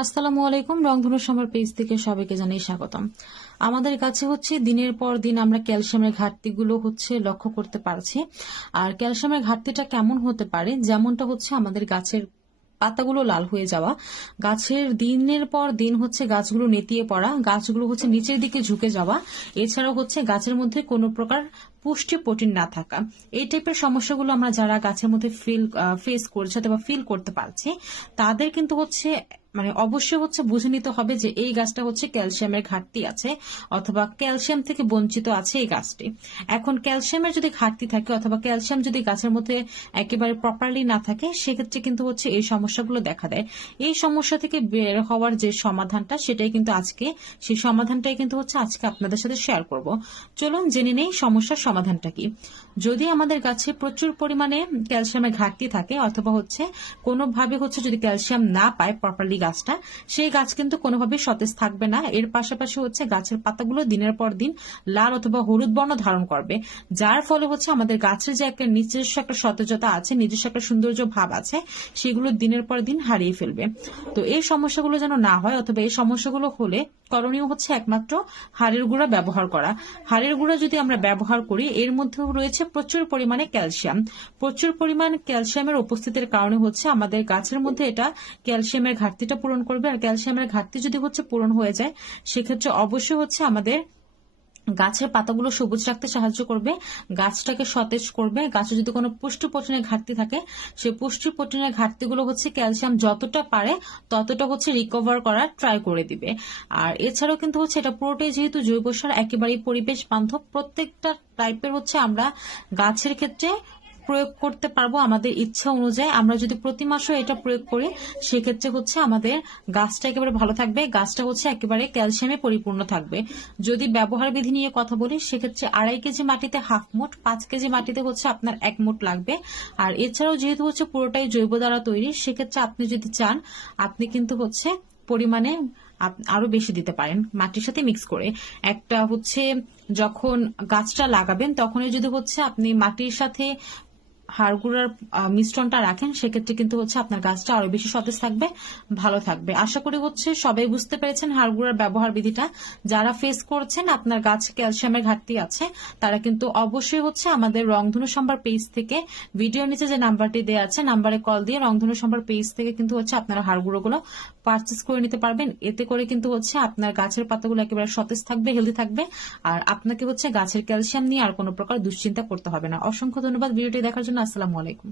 আসসালামু আলাইকুম। রংধনু সম্ভার পেজ থেকে সবাইকে জানাই স্বাগতম। আমাদের কাছে দিনের পর দিন আমরা ক্যালসিয়ামের ঘাটতিগুলো লক্ষ্য করতে পারছি। আর ক্যালসিয়ামের ঘাটতিটা কেমন হতে পারে, যেমনটা আমাদের গাছের পাতাগুলো লাল হয়ে যাওয়া, গাছের দিনের পর দিন গাছগুলো নেতিয়ে পড়া, গাছগুলো নিচের দিকে ঝুঁকে যাওয়া, এছাড়াও গাছের মধ্যে কোনো প্রকার পুষ্টি প্রোটিন না থাকা। এই টাইপের সমস্যাগুলো আমরা যারা গাছের মধ্যে ফেস করছে অথবা ফিল করতে পারছি, তাদের কিন্তু অবশ্যই বুঝে নিতে হবে যে এই গাছটা ক্যালসিয়ামের ঘাটতি আছে অথবা ক্যালসিয়াম থেকে বঞ্চিত আছে এই গাছটি। এখন ক্যালসিয়ামের যদি ঘাটতি থাকে অথবা ক্যালসিয়াম যদি গাছের মধ্যে একেবারে প্রপারলি না থাকে, সেক্ষেত্রে কিন্তু এই সমস্যাগুলো দেখা দেয়। এই সমস্যা থেকে বের হওয়ার যে সমাধানটা, সেটাই কিন্তু সেই সমাধানটাই কিন্তু আজকে আপনাদের সাথে শেয়ার করব। চলুন জেনে নেই সমস্যার সমাধানটা কি। যদি আমাদের গাছে প্রচুর পরিমাণে ক্যালসিয়ামের ঘাটতি থাকে অথবা কোনোভাবে যদি ক্যালসিয়াম না পায় প্রপারলি গাছটা, সেই গাছ কিন্তু কোনোভাবে সতেজ থাকবে না। এর পাশাপাশি গাছের পাতাগুলো দিনের পর দিন লাল অথবা হলুদ বর্ণ ধারণ করবে, যার ফলে আমাদের গাছের যে একটা নিজস্ব একটা সতেজতা আছে, নিজস্ব একটা সৌন্দর্য ভাব আছে, সেগুলো দিনের পর দিন হারিয়ে ফেলবে। তো এই সমস্যাগুলো যেন না হয় অথবা এই সমস্যাগুলো হলে করণীয় একমাত্র হাড়ের গুঁড়া ব্যবহার করা। হাড়ের গুঁড়া যদি আমরা ব্যবহার করি, এর মধ্যে রয়েছে প্রচুর পরিমাণে ক্যালসিয়াম। প্রচুর পরিমাণ ক্যালসিয়ামের উপস্থিতির কারণে আমাদের গাছের মধ্যে এটা ক্যালসিয়ামের ঘাটতিটা পূরণ করবে। আর ক্যালসিয়ামের ঘাটতি যদি পূরণ হয়ে যায়, সেক্ষেত্রে অবশ্যই আমাদের গাছের পাতাগুলো সবুজ রাখতে সাহায্য করবে, গাছটাকে সতেজ করবে। গাছে যদি কোনো পুষ্টি প্রোটিনের ঘাটতি থাকে, সেই পুষ্টি প্রোটিনের ঘাটতিগুলো ক্যালসিয়াম যতটা পারে ততটা রিকভার করার ট্রাই করে দিবে। আর এছাড়াও কিন্তু এটা পুরোটাই যেহেতু জৈব সার, একেবারেই পরিবেশ বান্ধব, প্রত্যেকটা টাইপের আমরা গাছের ক্ষেত্রে প্রয়োগ করতে পারবো আমাদের ইচ্ছা অনুযায়ী। আমরা যদি প্রতি মাসে এটা প্রয়োগ করি, সেক্ষেত্রে আমাদের গাছটা একেবারে ভালো থাকবে, গাছটা একেবারে ক্যালসিয়ামে পরিপূর্ণ থাকবে। যদি ব্যবহার বিধি নিয়ে কথা বলি, সেক্ষেত্রে 2.5 কেজি মাটিতে হাফ মুঠ, 5 কেজি মাটিতে আপনার 1 মুঠ লাগবে। আর এছাড়াও যেহেতু পুরোটাই জৈব দ্বারা তৈরি, সেক্ষেত্রে আপনি যদি চান, আপনি কিন্তু পরিমাণে আরো বেশি দিতে পারেন মাটির সাথে মিক্স করে। একটা যখন গাছটা লাগাবেন, তখনই যদি আপনি মাটির সাথে হাড়গুড়ার মিশ্রণটা রাখেন, সেক্ষেত্রে কিন্তু আপনার গাছটা আরো বেশি সতেজ থাকবে, ভালো থাকবে। আশা করি সবাই বুঝতে পেরেছেন হাড়গুড়ার ব্যবহার বিধিটা। যারা ফেস করছেন আপনার গাছে ক্যালসিয়ামের ঘাটতি আছে, তারা কিন্তু অবশ্যই আমাদের রংধনু সম্ভার পেজ থেকে ভিডিওর নিচে যে নাম্বারটি দেওয়া আছে, নাম্বারে কল দিয়ে রংধনু সম্ভার পেজ থেকে কিন্তু আপনারা হাড়গুড়োগুলো পারচেস করে নিতে পারবেন। এতে করে কিন্তু আপনার গাছের পাতাগুলো একেবারে সতেজ থাকবে, হেলদি থাকবে। আর আপনাকে গাছের ক্যালসিয়াম নিয়ে আর কোনো প্রকার দুশ্চিন্তা করতে হবে না। অসংখ্য ধন্যবাদ ভিডিওটি দেখার জন্য। আসসালামু আলাইকুম।